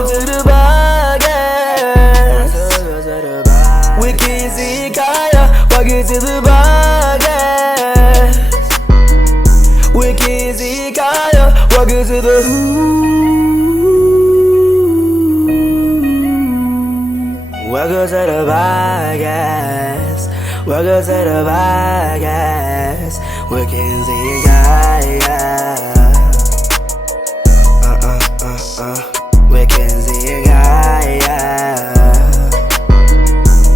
Welcome to the podcast. With Kizzy and Kaya. Welcome to the podcast. With Kizzy and Kaya. Welcome to the Welcome to the podcast. Welcome to the podcast. With Kizzy and Kaya. With Kizzy and Kaya.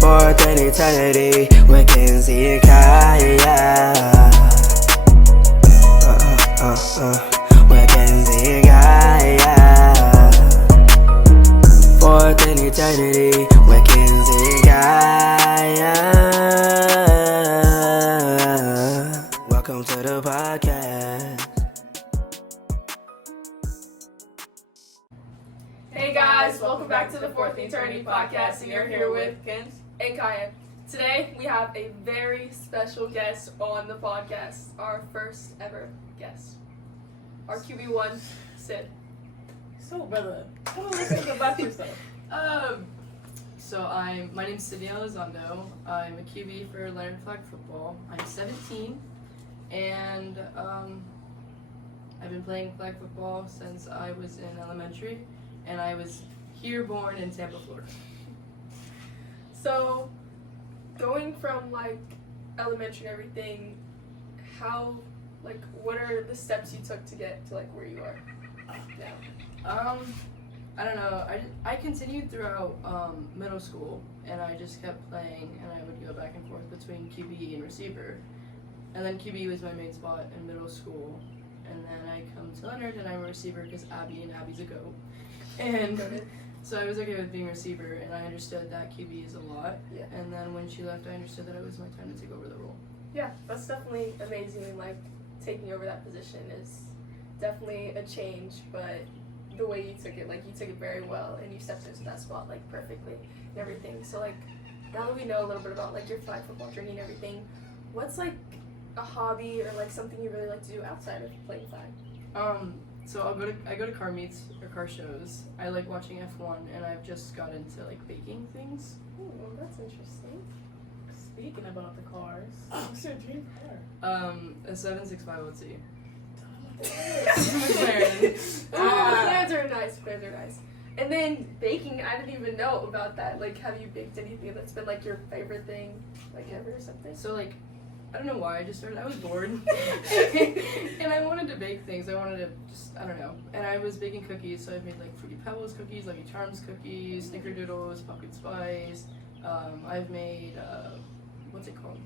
Fourth and eternity. With Kizzy and Kaya. With Kizzy and Kaya. Fourth and eternity. With Kizzy and Kaya. Welcome to the podcast. Hey guys, welcome back to the Fourth Eternity Podcast, and you're here with Ken and Kaya. Today we have a very special guest on the podcast, our first ever guest, our QB1 Sid. So, brother, tell me a little bit about yourself. My name's Sydney Elizondo. I'm a QB for Leonard Flag Football. I'm 17, and I've been playing flag football since I was in elementary, and I was born in Tampa, Florida. So, going from like elementary and everything, what are the steps you took to get to like where you are now? I don't know. I continued throughout middle school, and I just kept playing, and I would go back and forth between QB and receiver. And then QB was my main spot in middle school, and then I come to Leonard, and I'm a receiver because Abby's a goat. And so I was okay with being receiver, and I understood that QB is a lot. Yeah. And then when she left, I understood that it was my time to take over the role. Yeah, that's definitely amazing, and like taking over that position is definitely a change, but the way you took it very well, and you stepped into that spot like perfectly and everything. So like now that we know a little bit about like your flag football journey and everything, what's like a hobby or like something you really like to do outside of playing flag? So I go to car meets or car shows. I like watching F1, and I've just got into like baking things. Ooh, that's interesting. Speaking about the cars, what's your dream car? A 765LT. Plans are nice. And then baking, I didn't even know about that. Like, have you baked anything that's been like your favorite thing, like ever or something? So like, I don't know why I just started. I was bored, and I wanted to bake things. I wanted to I don't know. And I was baking cookies, so I made like Fruity Pebbles cookies, Lucky Charms cookies, Snickerdoodles, Pumpkin Spice. I've made what's it called?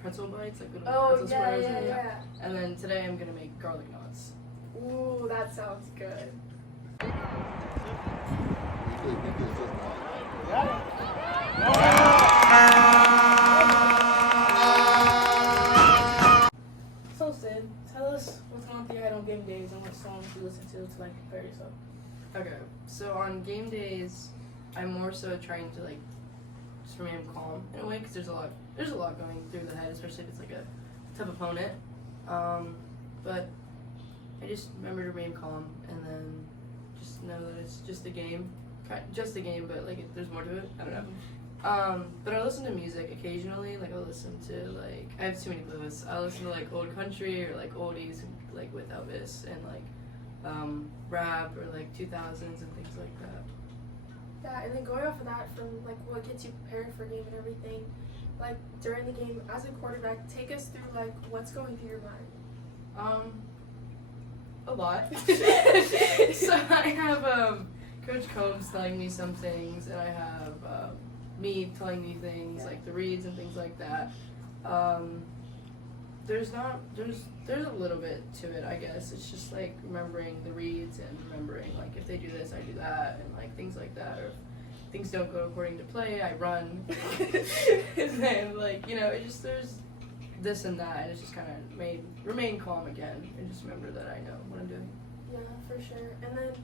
Pretzel bites, like little pretzel squares. Yeah. And then today I'm gonna make garlic knots. Ooh, that sounds good. So, Sid, tell us what's going through your head on game days and what songs you listen to like prepare yourself. Okay, so on game days, I'm more so trying to like just remain calm in a way, because there's a lot going through the head, especially if it's like a tough opponent. But I just remember to remain calm, and then just know that it's just a game, but like there's more to it. I don't know. But I listen to music occasionally. Like I'll listen to like I have too many playlists. I listen to like old country or like oldies like with Elvis and like rap or like 2000s and things like that. Yeah, and then going off of that, from like what gets you prepared for a game and everything, like during the game as a quarterback, take us through like what's going through your mind. A lot. So I have Coach Combs telling me some things, and I have me telling me things like the reads and things like that. There's a little bit to it, I guess. It's just like remembering the reads and remembering like if they do this, I do that, and like things like that. Or if things don't go according to play, I run. And then like there's this and that, and it's just kind of remain calm again and just remember that I know what I'm doing. Yeah, for sure. And then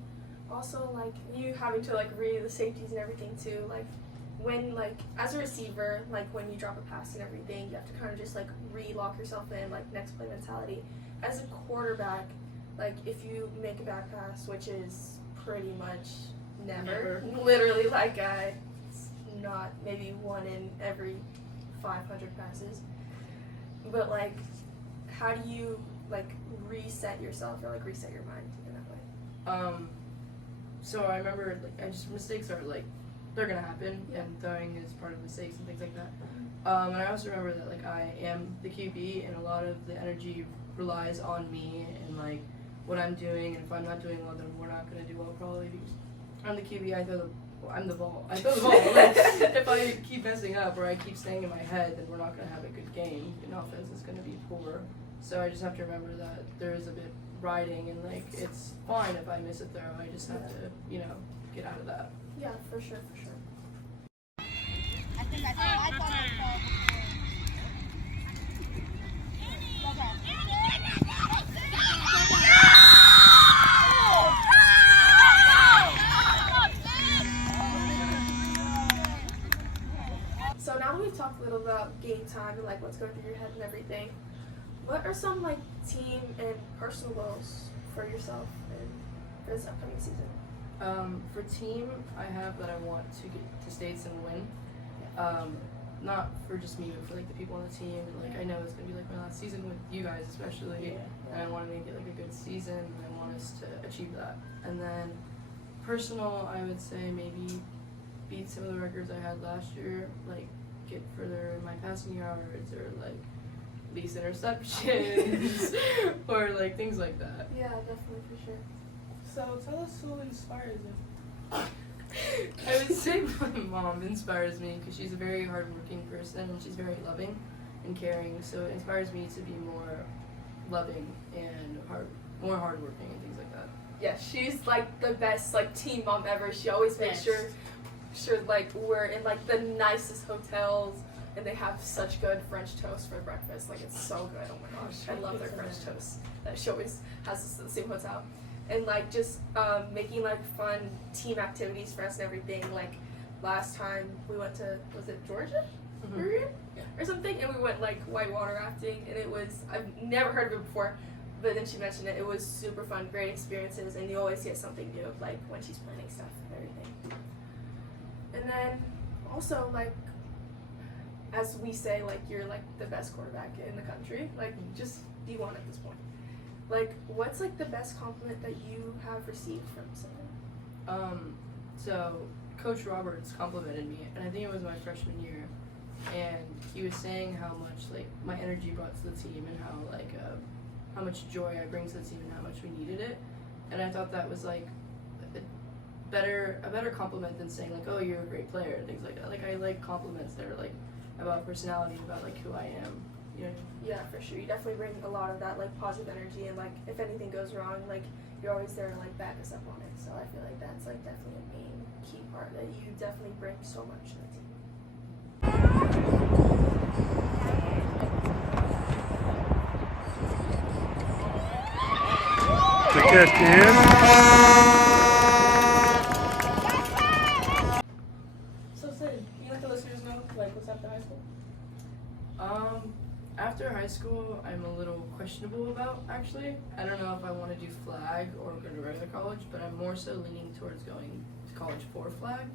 also like you having to like read the safeties and everything too, like when like as a receiver, like when you drop a pass and everything, you have to kind of just like re-lock yourself in, like next play mentality. As a quarterback, like if you make a bad pass, which is pretty much never. Literally, like not maybe 1 in every 500 passes. But like, how do you like reset yourself or like reset your mind in that way? So I remember mistakes are like they're gonna happen, and throwing is part of mistakes and things like that. And I also remember that like I am the QB, and a lot of the energy relies on me and like what I'm doing. And if I'm not doing well, then we're not gonna do well probably because I'm the QB. I'm the ball. I throw the ball. Like, if I keep messing up or I keep staying in my head, then we're not gonna have a good game. And offense is gonna be poor. So I just have to remember that there is a bit riding, and like it's fine if I miss a throw. I just have to, get out of that. Yeah, for sure. I think I thought So now that we've talked a little about game time and like what's going through your head and everything, what are some like team and personal goals for yourself and for this upcoming season? For team, I have that I want to get to states and win. Not for just me, but for like the people on the team. And like I know it's gonna be like my last season with you guys, especially. And I want to make it like a good season, and I want us to achieve that. And then personal, I would say maybe beat some of the records I had last year, like get further in my passing yards or like least interceptions or like things like that. Yeah, definitely for sure. So tell us who inspires you. I would say my mom inspires me because she's a very hardworking person and she's very loving and caring. So it inspires me to be more loving and more hardworking and things like that. Yeah, she's like the best like teen mom ever. She always makes sure like we're in like the nicest hotels and they have such good French toast for breakfast. Like it's so good. Oh my gosh, I love their French toast. That she always has this at the same hotel. And like just making like fun team activities for us and everything. Like last time we went to, was it Georgia? Or something, and we went like whitewater rafting, and it was, I've never heard of it before, but then she mentioned it. It was super fun, great experiences, and you always get something new like when she's planning stuff and everything. And then also like, as we say, like you're like the best quarterback in the country, like just D1 at this point. Like, what's like the best compliment that you have received from someone? So Coach Roberts complimented me, and I think it was my freshman year, and he was saying how much like my energy brought to the team and how like how much joy I bring to the team and how much we needed it. And I thought that was like a better compliment than saying like, oh, you're a great player and things like that. Like I like compliments that are like about personality, about like who I am. You know? Yeah, for sure. You definitely bring a lot of that like positive energy, and like if anything goes wrong, like you're always there to like back us up on it. So I feel like that's like definitely a main key part that you definitely bring so much to the team. The catch in. So Sid, you let the listeners know like what's after high school? After high school, I'm a little questionable about actually. I don't know if I want to do flag or go to regular college, but I'm more so leaning towards going to college for flag.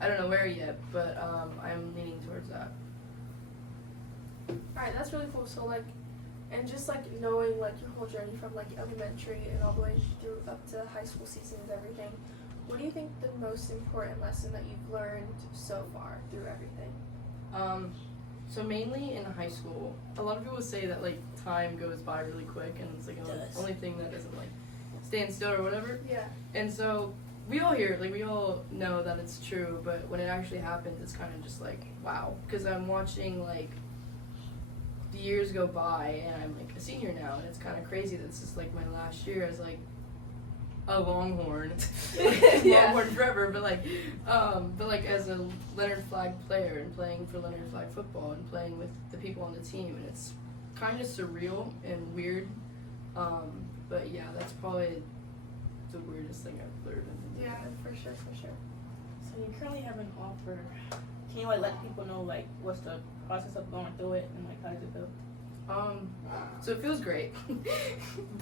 I don't know where yet, but I'm leaning towards that. Alright, that's really cool. So like, and just like knowing like your whole journey from like elementary and all the way through up to high school season and everything, what do you think the most important lesson that you've learned so far through everything? So mainly in high school, a lot of people say that like time goes by really quick and it's like the only thing that doesn't like stand still or whatever. Yeah. And so we all hear it, like we all know that it's true, but when it actually happens, it's kind of just like, wow. Because I'm watching like the years go by and I'm like a senior now, and it's kind of crazy that this is like my last year as like a Longhorn. Yeah. Longhorn forever, but like as a Leonard Flag player and playing for Leonard Flag football and playing with the people on the team, and it's kind of surreal and weird. But yeah, that's probably the weirdest thing I've learned. Yeah, for sure. So you currently have an offer. Can you like let people know like what's the process of going through it and like how does it feel? So it feels great,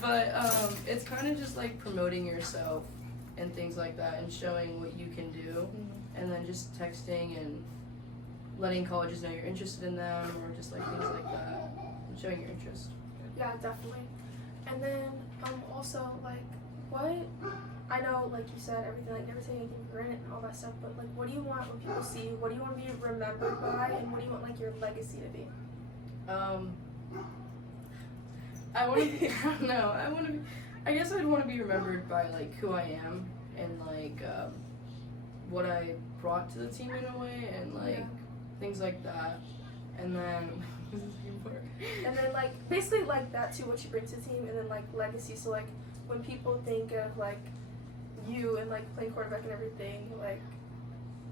but it's kind of just like promoting yourself and things like that, and showing what you can do, and then just texting and letting colleges know you're interested in them, or just like things like that, and showing your interest. Yeah, definitely. And then also like what I know, like you said, everything, like never take anything for granted and all that stuff, but like what do you want when people see you? What do you want to be remembered by, and what do you want like your legacy to be? I want to be, I don't know, I guess I'd want to be remembered by like who I am, and like what I brought to the team in a way, and like things like that. And then and then like basically like that too, what you bring to the team, and then like legacy. So like when people think of like you and like playing quarterback and everything, like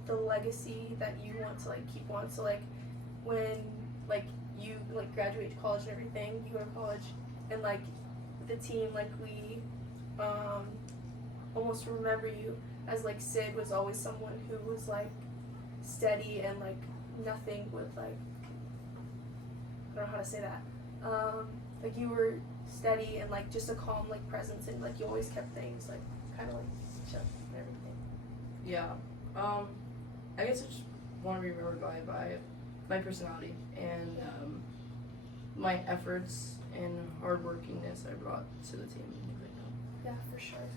the legacy that you want to like keep on. So like when like you like graduate college and everything, you go to college, and like the team, like we almost remember you as like Sid was always someone who was like steady and like nothing would like, I don't know how to say that, like you were steady and like just a calm like presence, and like you always kept things like kind of like chill and everything. Yeah, I guess I just want to be remembered by my personality and my efforts and hardworkingness I brought to the team and things like that. Yeah, for sure.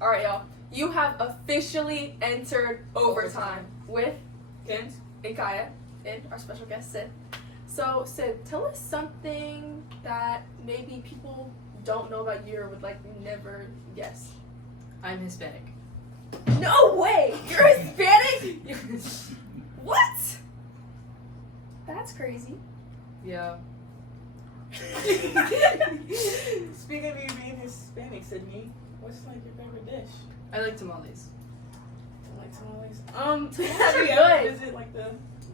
Alright, y'all. You have officially entered overtime with Kent? and Kaya and our special guest Sid. So Sid, tell us something that maybe people don't know about you or would like never guess. I'm Hispanic. No way! You're Hispanic? What? That's crazy. Yeah. Speaking of you being Hispanic, Sydney, what's like your favorite dish? I like tamales. I like tamales. Tamales Have are you ever good. visit like the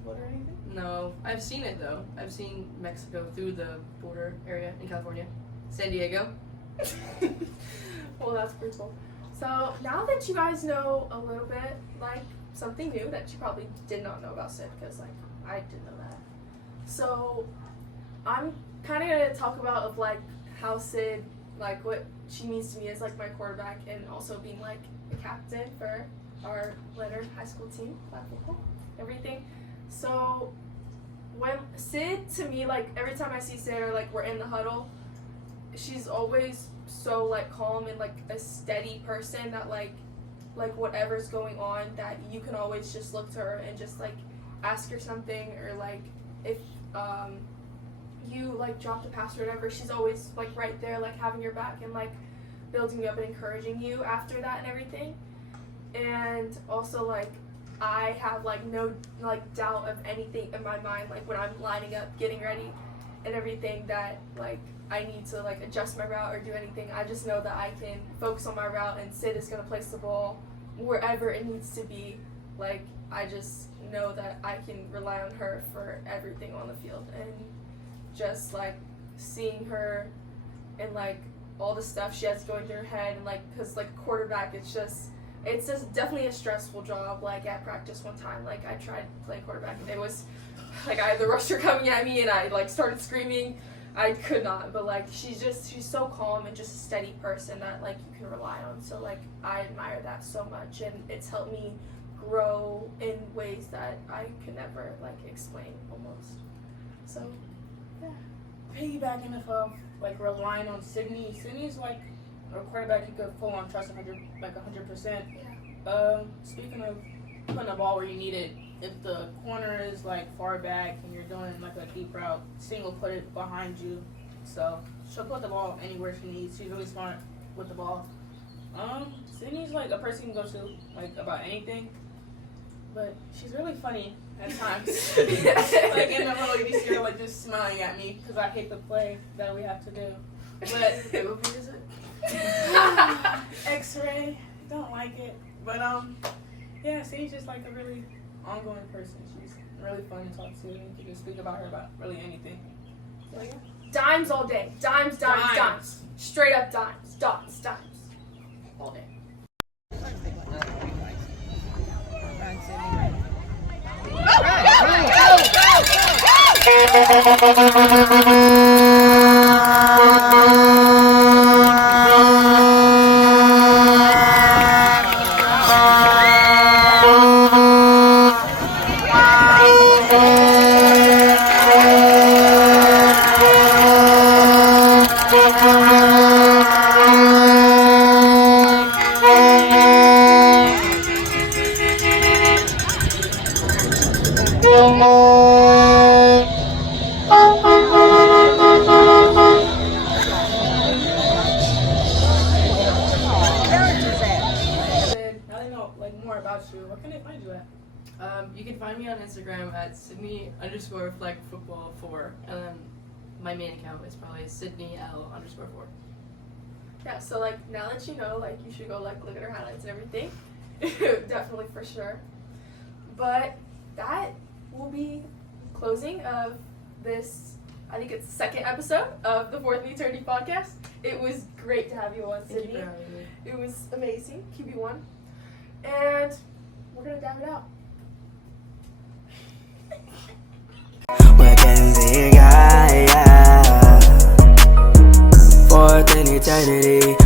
border or anything? No, I've seen it though. I've seen Mexico through the border area in California. San Diego. Well, that's pretty cool. So now that you guys know a little bit, like something new that you probably did not know about Sid, because like I didn't know that. So I'm kind of gonna talk about of like how Sid, like what she means to me as like my quarterback, and also being like the captain for our Leonard High School team, flag football, everything. So when Sid, to me, like every time I see Sid or like we're in the huddle, she's always so like calm and like a steady person that like whatever's going on, that you can always just look to her and just like ask her something, or like if you like dropped a pass or whatever, she's always like right there, like having your back and like building you up and encouraging you after that and everything. And also like I have like no like doubt of anything in my mind, like when I'm lining up, getting ready and everything, that like I need to like adjust my route or do anything. I just know that I can focus on my route, and Sid is gonna place the ball wherever it needs to be. Like I just know that I can rely on her for everything on the field, and just like seeing her and like all the stuff she has going through her head, and like because like quarterback, it's just definitely a stressful job. Like at practice one time, like I tried to play quarterback and it was like I had the rusher coming at me and I like started screaming. I could not, but like she's so calm and just a steady person that like you can rely on. So like I admire that so much, and it's helped me grow in ways that I could never like explain almost. So yeah. Piggybacking off of like relying on Sydney. Sydney's like a quarterback you could full on trust 100%. Yeah. Speaking of putting the ball where you need it, if the corner is like far back and you're doing like a deep route, Sydney will put it behind you. So she'll put the ball anywhere she needs. She's really smart with the ball. Sydney's like a person you can go to like about anything, but she's really funny at times. Like in the huddle, you see her like just smiling at me because I hate the play that we have to do. But What movie is it? X-ray, don't like it. But yeah, Sydney's just like a really ongoing person. She's really fun to talk to. You can speak about her about really anything. So yeah. Dimes all day. Dimes, dimes, dimes. Dimes. Straight up dimes. Dots, dimes. All day. Now they know like more about you. What can they find you at? You can find me on Instagram at Sydney_flag_football4, and then my main account is probably Sydney_4. Yeah, so like now that you know, like you should go like look at her highlights and everything. Definitely for sure. But that will be closing of this, I think it's the second episode of the Fourth and Eternity podcast. It was great to have you on, Thank Sydney. you for having me. It was amazing, QB1. And we're gonna dab it out. Mackenzie guy, yeah. Fourth in eternity.